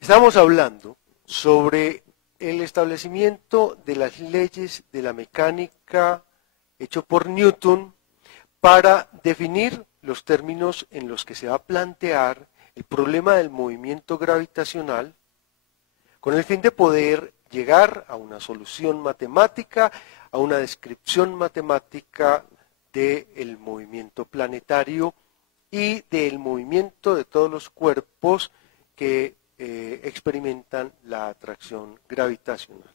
Estamos hablando sobre el establecimiento de las leyes de la mecánica hecho por Newton para definir los términos en los que se va a plantear el problema del movimiento gravitacional con el fin de poder llegar a una solución matemática, a una descripción matemática del movimiento planetario y del movimiento de todos los cuerpos que experimentan la atracción gravitacional.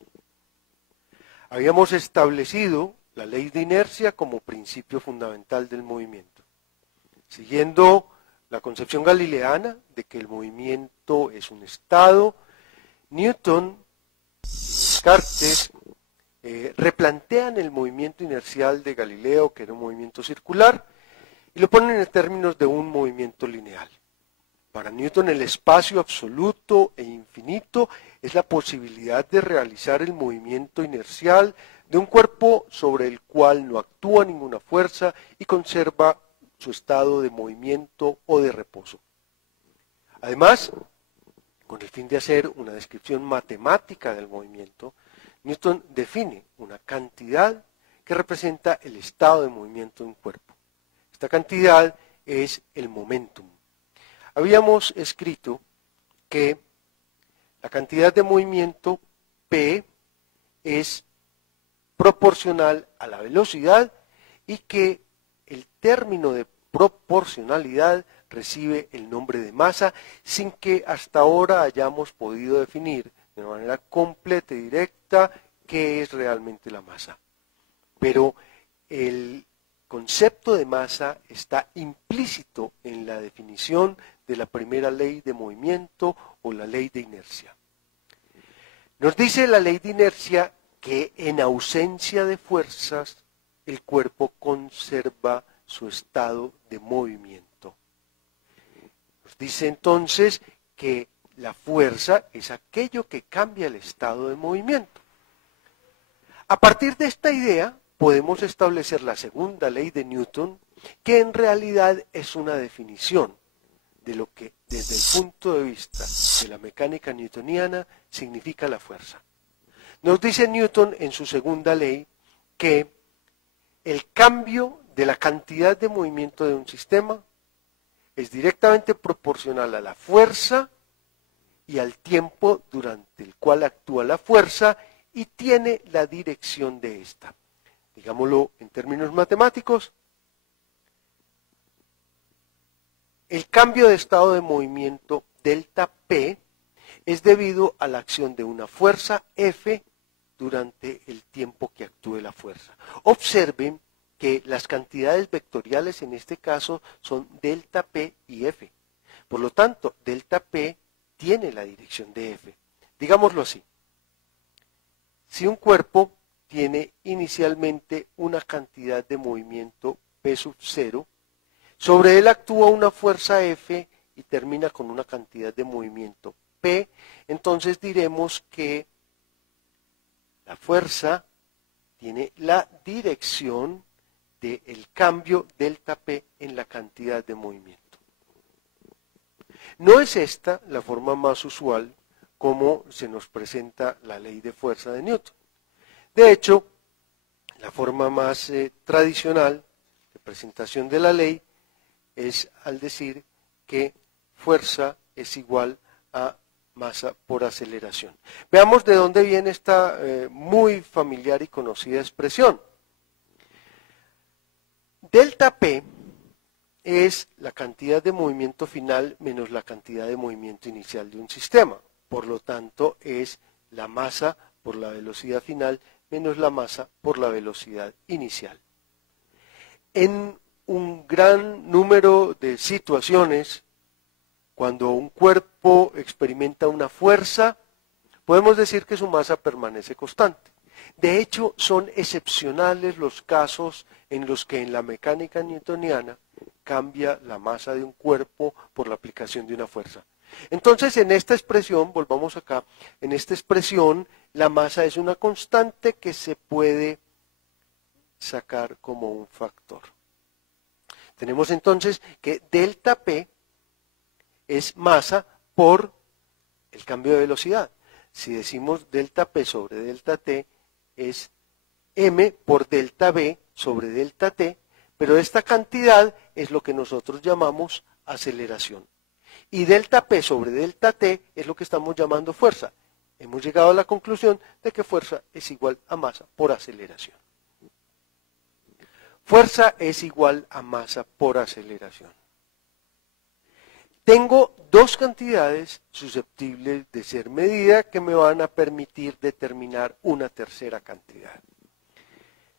Habíamos establecido la ley de inercia como principio fundamental del movimiento. Siguiendo la concepción galileana de que el movimiento es un estado, Newton y Descartes replantean el movimiento inercial de Galileo, que era un movimiento circular, y lo ponen en términos de un movimiento lineal. Para Newton el espacio absoluto e infinito es la posibilidad de realizar el movimiento inercial de un cuerpo sobre el cual no actúa ninguna fuerza y conserva su estado de movimiento o de reposo. Además, con el fin de hacer una descripción matemática del movimiento, Newton define una cantidad que representa el estado de movimiento de un cuerpo. Esta cantidad es el momentum. Habíamos escrito que la cantidad de movimiento P es proporcional a la velocidad y que el término de proporcionalidad recibe el nombre de masa sin que hasta ahora hayamos podido definir de una manera completa y directa qué es realmente la masa. Pero el concepto de masa está implícito en la definición de la primera ley de movimiento o la ley de inercia. Nos dice la ley de inercia que en ausencia de fuerzas el cuerpo conserva su estado de movimiento. Nos dice entonces que la fuerza es aquello que cambia el estado de movimiento. A partir de esta idea podemos establecer la segunda ley de Newton, que en realidad es una definición de lo que desde el punto de vista de la mecánica newtoniana significa la fuerza. Nos dice Newton en su segunda ley que el cambio de la cantidad de movimiento de un sistema es directamente proporcional a la fuerza y al tiempo durante el cual actúa la fuerza y tiene la dirección de esta. Digámoslo en términos matemáticos, el cambio de estado de movimiento delta P es debido a la acción de una fuerza F durante el tiempo que actúe la fuerza. Observen que las cantidades vectoriales en este caso son delta P y F. Por lo tanto, delta P tiene la dirección de F. Digámoslo así. Si un cuerpo tiene inicialmente una cantidad de movimiento P sub 0, sobre él actúa una fuerza F y termina con una cantidad de movimiento P, entonces diremos que la fuerza tiene la dirección del cambio delta P en la cantidad de movimiento. No es esta la forma más usual como se nos presenta la ley de fuerza de Newton. De hecho, la forma más tradicional de presentación de la ley es al decir que fuerza es igual a masa por aceleración. Veamos de dónde viene esta muy familiar y conocida expresión. Delta P es la cantidad de movimiento final menos la cantidad de movimiento inicial de un sistema. Por lo tanto, es la masa por la velocidad final menos la masa por la velocidad inicial. En un gran número de situaciones, cuando un cuerpo experimenta una fuerza, podemos decir que su masa permanece constante. De hecho, son excepcionales los casos en los que en la mecánica newtoniana cambia la masa de un cuerpo por la aplicación de una fuerza. Entonces, en esta expresión, volvamos acá, en esta expresión, la masa es una constante que se puede sacar como un factor. Tenemos entonces que delta P es masa por el cambio de velocidad. Si decimos delta P sobre delta T, es m por delta V sobre delta T, pero esta cantidad es lo que nosotros llamamos aceleración. Y delta P sobre delta T es lo que estamos llamando fuerza. Hemos llegado a la conclusión de que fuerza es igual a masa por aceleración. Fuerza es igual a masa por aceleración. Tengo dos cantidades susceptibles de ser medidas que me van a permitir determinar una tercera cantidad.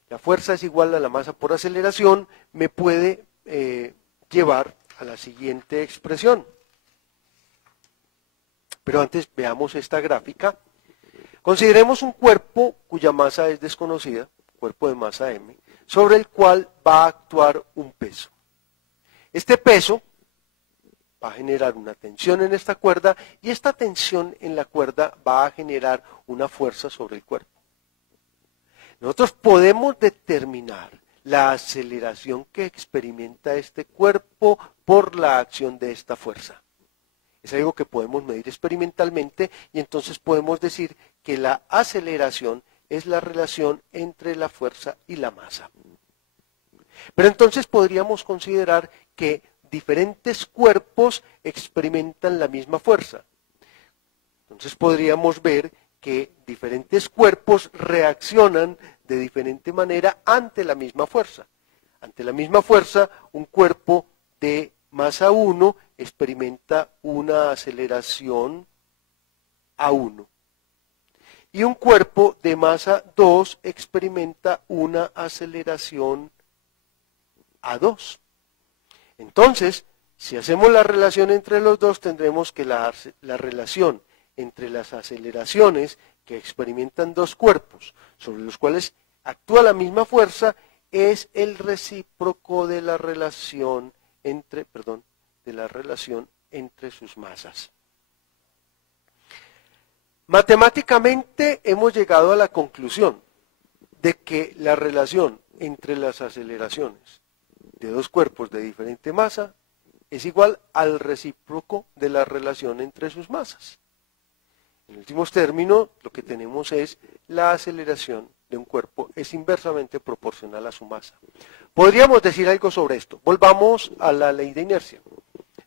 La fuerza es igual a la masa por aceleración, me puede llevar a la siguiente expresión. Pero antes veamos esta gráfica. Consideremos un cuerpo cuya masa es desconocida, cuerpo de masa m, sobre el cual va a actuar un peso. Este peso va a generar una tensión en esta cuerda y esta tensión en la cuerda va a generar una fuerza sobre el cuerpo. Nosotros podemos determinar la aceleración que experimenta este cuerpo por la acción de esta fuerza. Es algo que podemos medir experimentalmente y entonces podemos decir que la aceleración es la relación entre la fuerza y la masa. Pero entonces podríamos considerar que diferentes cuerpos experimentan la misma fuerza. Entonces podríamos ver que diferentes cuerpos reaccionan de diferente manera ante la misma fuerza. Ante la misma fuerza, un cuerpo de masa 1 experimenta una aceleración A1. Y un cuerpo de masa 2 experimenta una aceleración A2. Entonces, si hacemos la relación entre los dos, tendremos que la relación entre las aceleraciones que experimentan dos cuerpos, sobre los cuales actúa la misma fuerza, es el recíproco de la relación entre sus masas. Matemáticamente hemos llegado a la conclusión de que la relación entre las aceleraciones de dos cuerpos de diferente masa es igual al recíproco de la relación entre sus masas. En últimos términos, lo que tenemos es la aceleración de un cuerpo es inversamente proporcional a su masa. Podríamos decir algo sobre esto. Volvamos a la ley de inercia.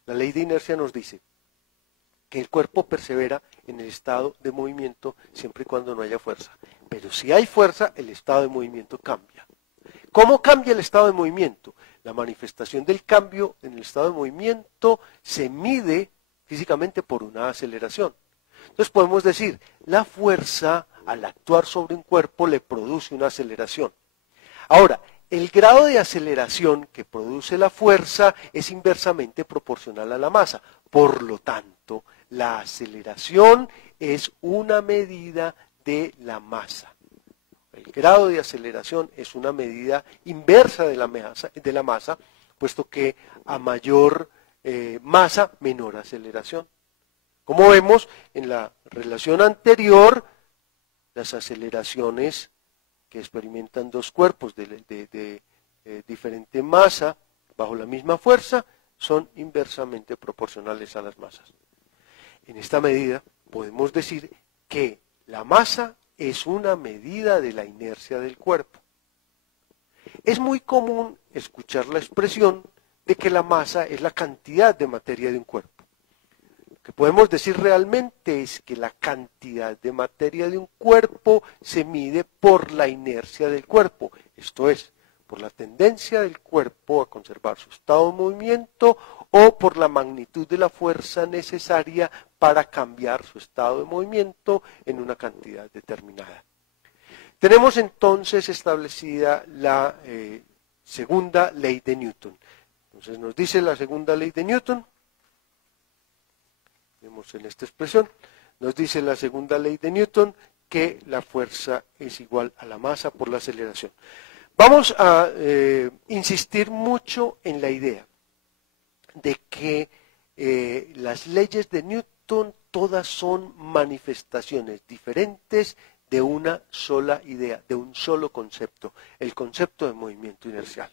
La ley de inercia nos dice que el cuerpo persevera en el estado de movimiento siempre y cuando no haya fuerza. Pero si hay fuerza, el estado de movimiento cambia. ¿Cómo cambia el estado de movimiento? La manifestación del cambio en el estado de movimiento se mide físicamente por una aceleración. Entonces podemos decir, la fuerza al actuar sobre un cuerpo le produce una aceleración. Ahora, el grado de aceleración que produce la fuerza es inversamente proporcional a la masa. Por lo tanto, la aceleración es una medida de la masa. El grado de aceleración es una medida inversa de la masa, puesto que a mayor masa, menor aceleración. Como vemos en la relación anterior, las aceleraciones que experimentan dos cuerpos de diferente masa bajo la misma fuerza son inversamente proporcionales a las masas. En esta medida podemos decir que la masa es una medida de la inercia del cuerpo. Es muy común escuchar la expresión de que la masa es la cantidad de materia de un cuerpo. Lo que podemos decir realmente es que la cantidad de materia de un cuerpo se mide por la inercia del cuerpo, esto es, por la tendencia del cuerpo a conservar su estado de movimiento o por la magnitud de la fuerza necesaria para cambiar su estado de movimiento en una cantidad determinada. Tenemos entonces establecida la segunda ley de Newton. Entonces nos dice la segunda ley de Newton, vemos en esta expresión, nos dice la segunda ley de Newton que la fuerza es igual a la masa por la aceleración. Vamos a insistir mucho en la idea de que las leyes de Newton todas son manifestaciones diferentes de una sola idea, de un solo concepto, el concepto de movimiento inercial.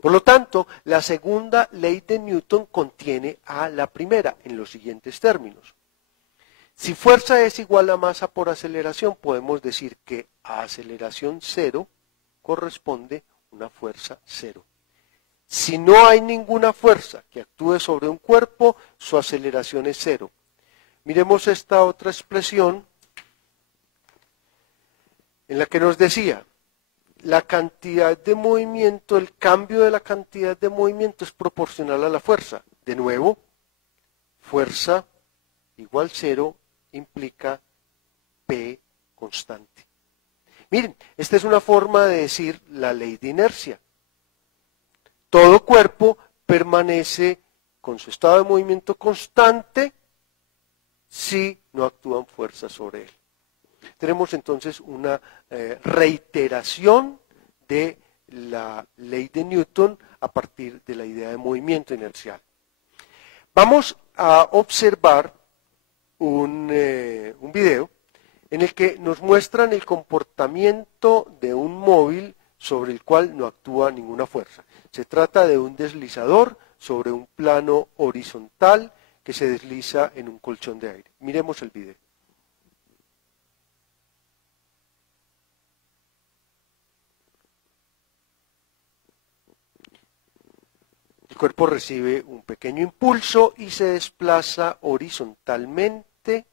Por lo tanto, la segunda ley de Newton contiene a la primera en los siguientes términos. Si fuerza es igual a masa por aceleración, podemos decir que a aceleración cero corresponde una fuerza cero. Si no hay ninguna fuerza que actúe sobre un cuerpo, su aceleración es cero. Miremos esta otra expresión en la que nos decía, la cantidad de movimiento, el cambio de la cantidad de movimiento es proporcional a la fuerza. De nuevo, fuerza igual cero implica P constante. Miren, esta es una forma de decir la ley de inercia. Todo cuerpo permanece con su estado de movimiento constante si no actúan fuerzas sobre él. Tenemos entonces una reiteración de la ley de Newton a partir de la idea de movimiento inercial. Vamos a observar un video en el que nos muestran el comportamiento de un móvil sobre el cual no actúa ninguna fuerza. Se trata de un deslizador sobre un plano horizontal que se desliza en un colchón de aire. Miremos el video. El cuerpo recibe un pequeño impulso y se desplaza horizontalmente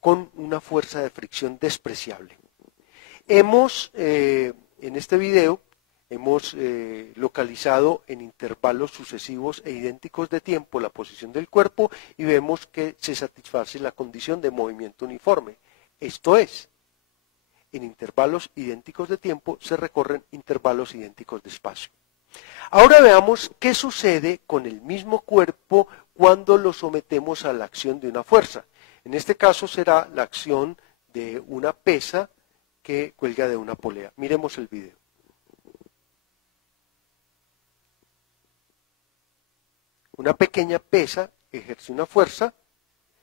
con una fuerza de fricción despreciable. En este video, hemos localizado en intervalos sucesivos e idénticos de tiempo la posición del cuerpo y vemos que se satisface la condición de movimiento uniforme. Esto es, en intervalos idénticos de tiempo se recorren intervalos idénticos de espacio. Ahora veamos qué sucede con el mismo cuerpo cuando lo sometemos a la acción de una fuerza. En este caso será la acción de una pesa que cuelga de una polea. Miremos el video. Una pequeña pesa ejerce una fuerza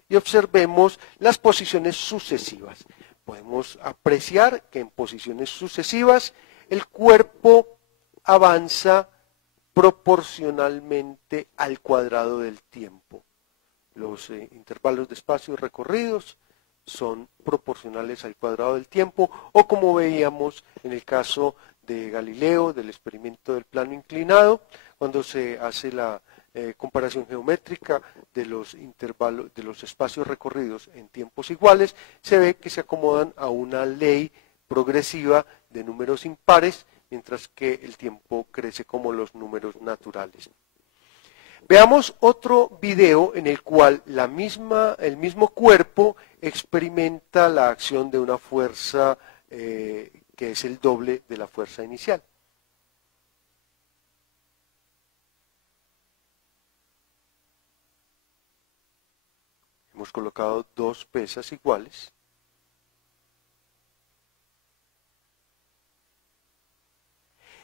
y observemos las posiciones sucesivas. Podemos apreciar que en posiciones sucesivas el cuerpo avanza proporcionalmente al cuadrado del tiempo. Los intervalos de espacio recorridos son proporcionales al cuadrado del tiempo, o como veíamos en el caso de Galileo, del experimento del plano inclinado, cuando se hace la comparación geométrica de los intervalos, de los espacios recorridos en tiempos iguales, se ve que se acomodan a una ley progresiva de números impares, mientras que el tiempo crece como los números naturales. Veamos otro video en el cual el mismo cuerpo experimenta la acción de una fuerza que es el doble de la fuerza inicial. Hemos colocado dos pesas iguales.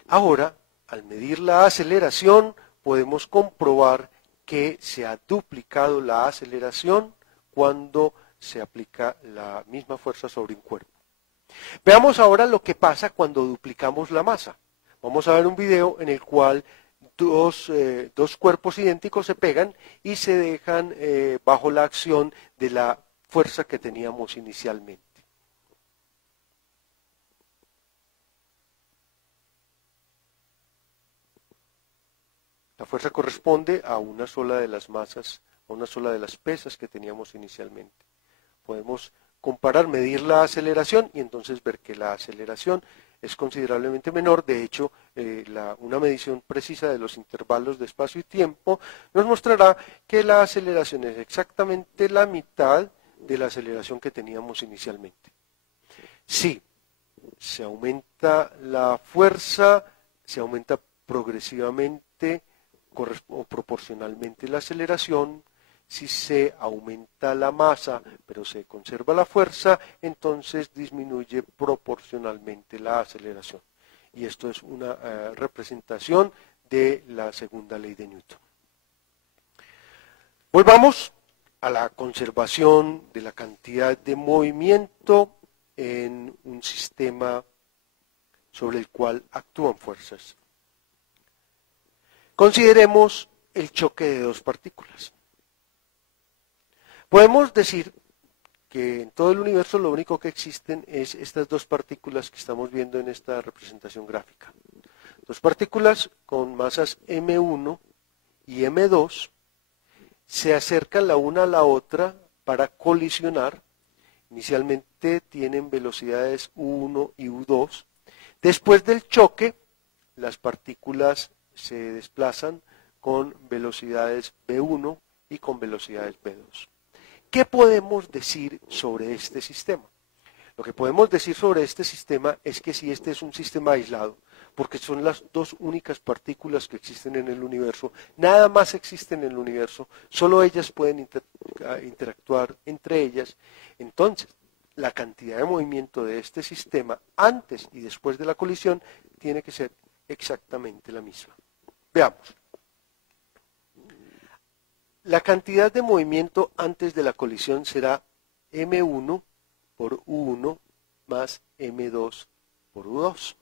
Ahora, al medir la aceleración, podemos comprobar que se ha duplicado la aceleración cuando se aplica la misma fuerza sobre un cuerpo. Veamos ahora lo que pasa cuando duplicamos la masa. Vamos a ver un video en el cual dos cuerpos idénticos se pegan y se dejan bajo la acción de la fuerza que teníamos inicialmente. La fuerza corresponde a una sola de las masas, a una sola de las pesas que teníamos inicialmente. Podemos comparar, medir la aceleración y entonces ver que la aceleración es considerablemente menor. De hecho, una medición precisa de los intervalos de espacio y tiempo nos mostrará que la aceleración es exactamente la mitad de la aceleración que teníamos inicialmente. Sí, se aumenta la fuerza, se aumenta progresivamente o proporcionalmente la aceleración. Si se aumenta la masa, pero se conserva la fuerza, entonces disminuye proporcionalmente la aceleración. Y esto es una representación de la segunda ley de Newton. Volvamos a la conservación de la cantidad de movimiento en un sistema sobre el cual actúan fuerzas. Consideremos el choque de dos partículas. Podemos decir que en todo el universo lo único que existen es estas dos partículas que estamos viendo en esta representación gráfica. Dos partículas con masas m1 y m2 se acercan la una a la otra para colisionar. Inicialmente tienen velocidades u1 y u2. Después del choque, las partículas se desplazan con velocidades v1 y con velocidades v2. ¿Qué podemos decir sobre este sistema? Lo que podemos decir sobre este sistema es que si este es un sistema aislado, porque son las dos únicas partículas que existen en el universo, nada más existe en el universo, solo ellas pueden interactuar entre ellas, entonces la cantidad de movimiento de este sistema antes y después de la colisión tiene que ser exactamente la misma. Veamos. La cantidad de movimiento antes de la colisión será m1 por u1 más m2 por u2.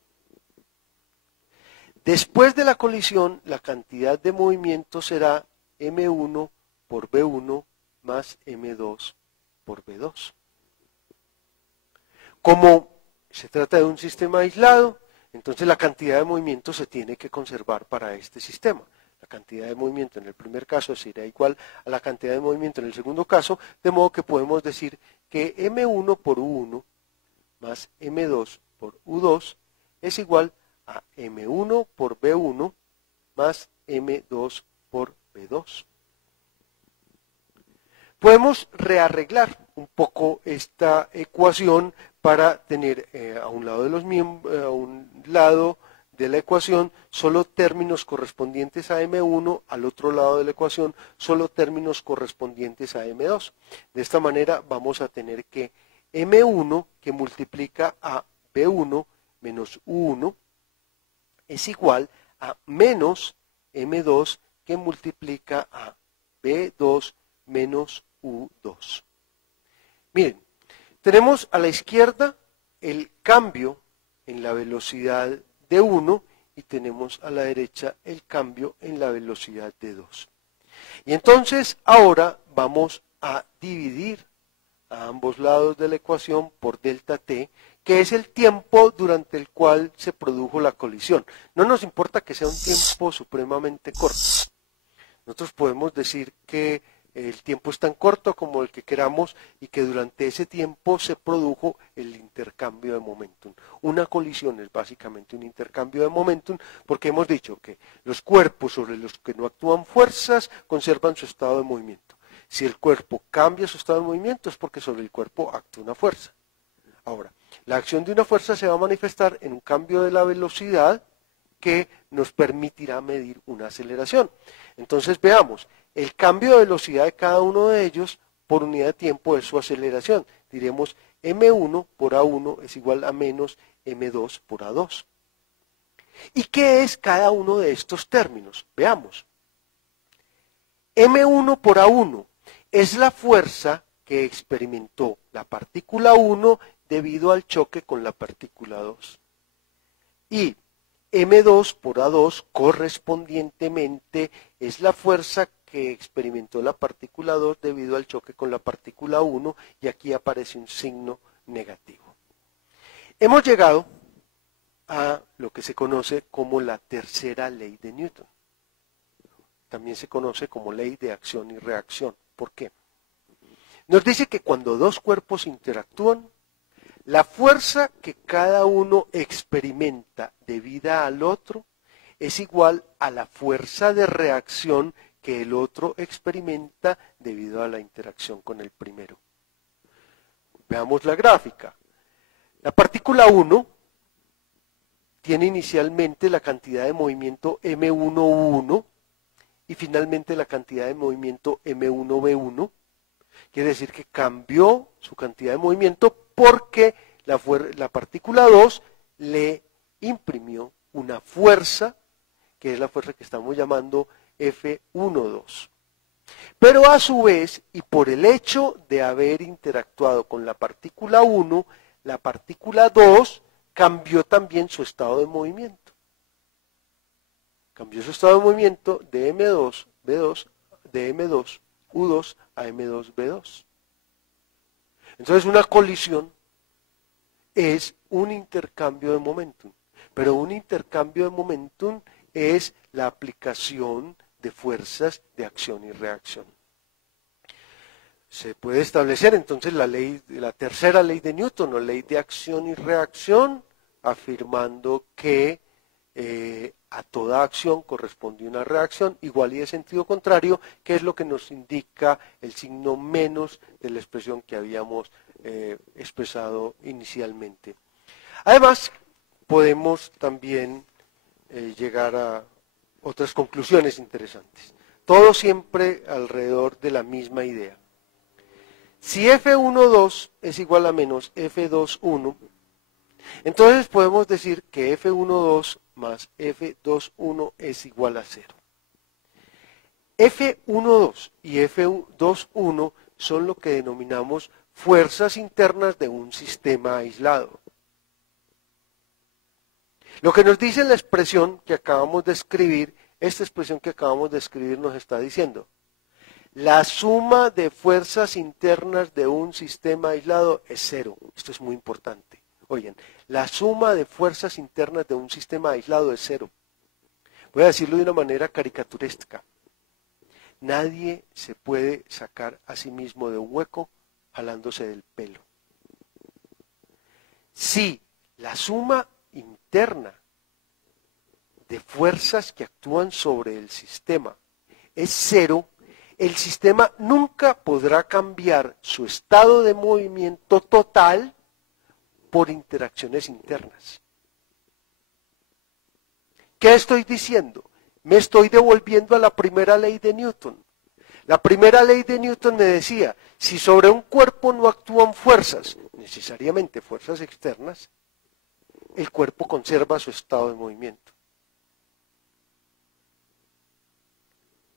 Después de la colisión, la cantidad de movimiento será m1 por v1 más m2 por v2. Como se trata de un sistema aislado, entonces la cantidad de movimiento se tiene que conservar para este sistema. La cantidad de movimiento en el primer caso será igual a la cantidad de movimiento en el segundo caso, de modo que podemos decir que m1 por u1 más m2 por u2 es igual a m1 por v1 más m2 por v2. Podemos rearreglar un poco esta ecuación para tener a un lado de la ecuación solo términos correspondientes a m1, al otro lado de la ecuación solo términos correspondientes a m2. De esta manera vamos a tener que m1 que multiplica a v1 menos u1 es igual a menos m2 que multiplica a v2 menos u2. Miren, tenemos a la izquierda el cambio en la velocidad de 1 y tenemos a la derecha el cambio en la velocidad de 2. Y entonces ahora vamos a dividir a ambos lados de la ecuación por delta t, que es el tiempo durante el cual se produjo la colisión. No nos importa que sea un tiempo supremamente corto. Nosotros podemos decir que el tiempo es tan corto como el que queramos y que durante ese tiempo se produjo el intercambio de momentum. Una colisión es básicamente un intercambio de momentum porque hemos dicho que los cuerpos sobre los que no actúan fuerzas conservan su estado de movimiento. Si el cuerpo cambia su estado de movimiento es porque sobre el cuerpo actúa una fuerza. Ahora, la acción de una fuerza se va a manifestar en un cambio de la velocidad que nos permitirá medir una aceleración. Entonces veamos, el cambio de velocidad de cada uno de ellos por unidad de tiempo es su aceleración. Diremos m1 por a1 es igual a menos m2 por a2. ¿Y qué es cada uno de estos términos? Veamos. m1 por a1 es la fuerza que experimentó la partícula 1 debido al choque con la partícula 2. Y m2 por a2 correspondientemente es la fuerza que experimentó la partícula 2 debido al choque con la partícula 1 y aquí aparece un signo negativo. Hemos llegado a lo que se conoce como la tercera ley de Newton. También se conoce como ley de acción y reacción. ¿Por qué? Nos dice que cuando dos cuerpos interactúan, La fuerza que cada uno experimenta debida al otro es igual a la fuerza de reacción que el otro experimenta debido a la interacción con el primero. Veamos la gráfica. La partícula 1 tiene inicialmente la cantidad de movimiento M1U1 y finalmente la cantidad de movimiento M1B1. Quiere decir que cambió su cantidad de movimiento porque la partícula 2 le imprimió una fuerza, que es la fuerza que estamos llamando F12. Pero a su vez, y por el hecho de haber interactuado con la partícula 1, la partícula 2 cambió también su estado de movimiento. Cambió su estado de movimiento de M2U2 a M2B2. Entonces una colisión es un intercambio de momentum, pero un intercambio de momentum es la aplicación de fuerzas de acción y reacción. Se puede establecer entonces la tercera ley de Newton, o ley de acción y reacción, afirmando que a toda acción corresponde una reacción igual y de sentido contrario, que es lo que nos indica el signo menos de la expresión que habíamos expresado inicialmente. Además, podemos también llegar a otras conclusiones interesantes. Todo siempre alrededor de la misma idea. Si F12 es igual a menos F21, entonces podemos decir que F12 más F21 es igual a 0. F12 y F21 son lo que denominamos fuerzas internas de un sistema aislado. Lo que nos dice la expresión que acabamos de escribir, esta expresión que acabamos de escribir nos está diciendo: la suma de fuerzas internas de un sistema aislado es 0. Esto es muy importante. Oigan, la suma de fuerzas internas de un sistema aislado es 0. Voy a decirlo de una manera caricaturesca. Nadie se puede sacar a sí mismo de un hueco jalándose del pelo. Si la suma interna de fuerzas que actúan sobre el sistema es 0, el sistema nunca podrá cambiar su estado de movimiento total por interacciones internas. ¿Qué estoy diciendo? Me estoy devolviendo a la primera ley de Newton. La primera ley de Newton me decía, si sobre un cuerpo no actúan fuerzas, necesariamente fuerzas externas, el cuerpo conserva su estado de movimiento.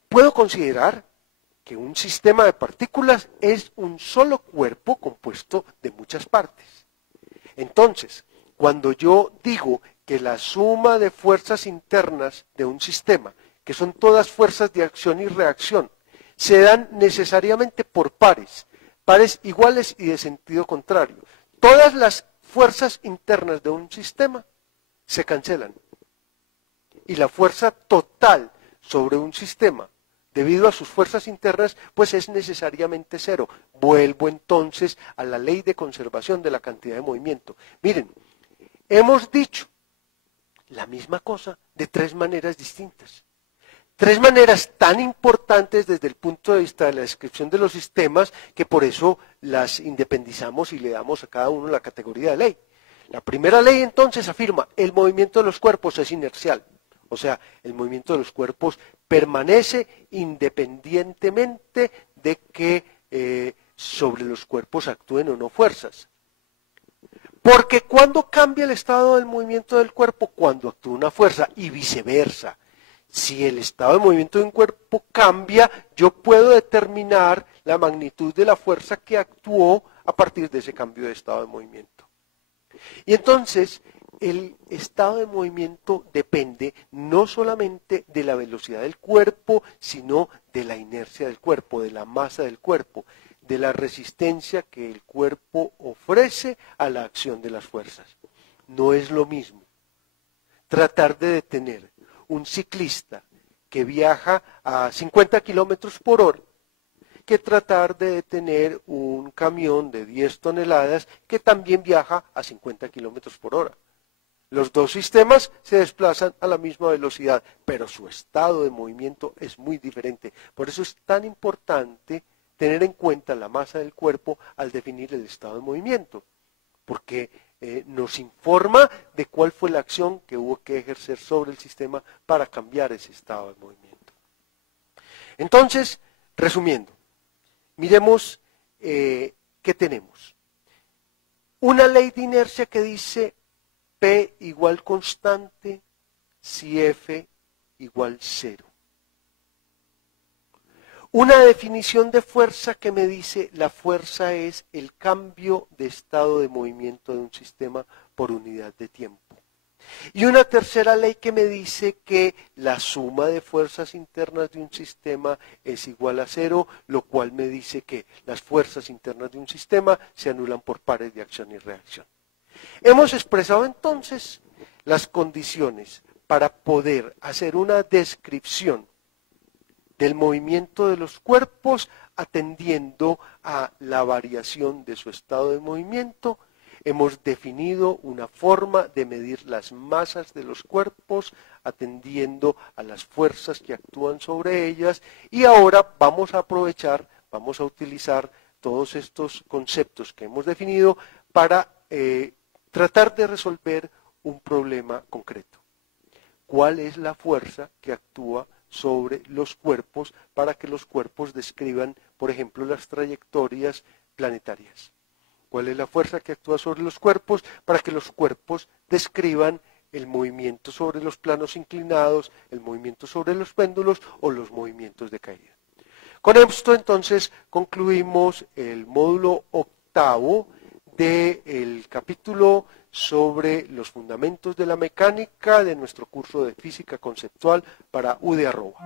Puedo considerar que un sistema de partículas es un solo cuerpo compuesto de muchas partes. Entonces, cuando yo digo que la suma de fuerzas internas de un sistema, que son todas fuerzas de acción y reacción, se dan necesariamente por pares, pares iguales y de sentido contrario. Todas las fuerzas internas de un sistema se cancelan. Y la fuerza total sobre un sistema, debido a sus fuerzas internas, pues es necesariamente 0. Vuelvo entonces a la ley de conservación de la cantidad de movimiento. Miren, hemos dicho la misma cosa de 3 maneras distintas. 3 maneras tan importantes desde el punto de vista de la descripción de los sistemas que por eso las independizamos y le damos a cada uno la categoría de ley. La primera ley entonces afirma, el movimiento de los cuerpos es inercial. O sea, el movimiento de los cuerpos permanece independientemente de que sobre los cuerpos actúen o no fuerzas. Porque cuando cambia el estado del movimiento del cuerpo, cuando actúa una fuerza y viceversa. Si el estado de movimiento de un cuerpo cambia, yo puedo determinar la magnitud de la fuerza que actuó a partir de ese cambio de estado de movimiento. Y entonces, el estado de movimiento depende no solamente de la velocidad del cuerpo, sino de la inercia del cuerpo, de la masa del cuerpo, de la resistencia que el cuerpo ofrece a la acción de las fuerzas. No es lo mismo tratar de detener un ciclista que viaja a 50 kilómetros por hora, que tratar de detener un camión de 10 toneladas que también viaja a 50 kilómetros por hora. Los dos sistemas se desplazan a la misma velocidad, pero su estado de movimiento es muy diferente. Por eso es tan importante tener en cuenta la masa del cuerpo al definir el estado de movimiento, porque nos informa de cuál fue la acción que hubo que ejercer sobre el sistema para cambiar ese estado de movimiento. Entonces, resumiendo, miremos qué tenemos. Una ley de inercia que dice P igual constante si F igual 0. Una definición de fuerza que me dice la fuerza es el cambio de estado de movimiento de un sistema por unidad de tiempo. Y una tercera ley que me dice que la suma de fuerzas internas de un sistema es igual a 0, lo cual me dice que las fuerzas internas de un sistema se anulan por pares de acción y reacción. Hemos expresado entonces las condiciones para poder hacer una descripción del movimiento de los cuerpos atendiendo a la variación de su estado de movimiento. Hemos definido una forma de medir las masas de los cuerpos atendiendo a las fuerzas que actúan sobre ellas y ahora vamos a aprovechar, vamos a utilizar todos estos conceptos que hemos definido para tratar de resolver un problema concreto. ¿Cuál es la fuerza que actúa sobre los cuerpos para que los cuerpos describan, por ejemplo, las trayectorias planetarias? ¿Cuál es la fuerza que actúa sobre los cuerpos para que los cuerpos describan el movimiento sobre los planos inclinados, el movimiento sobre los péndulos o los movimientos de caída? Con esto entonces concluimos el módulo 8 del capítulo sobre los fundamentos de la mecánica de nuestro curso de física conceptual para UD Arroba.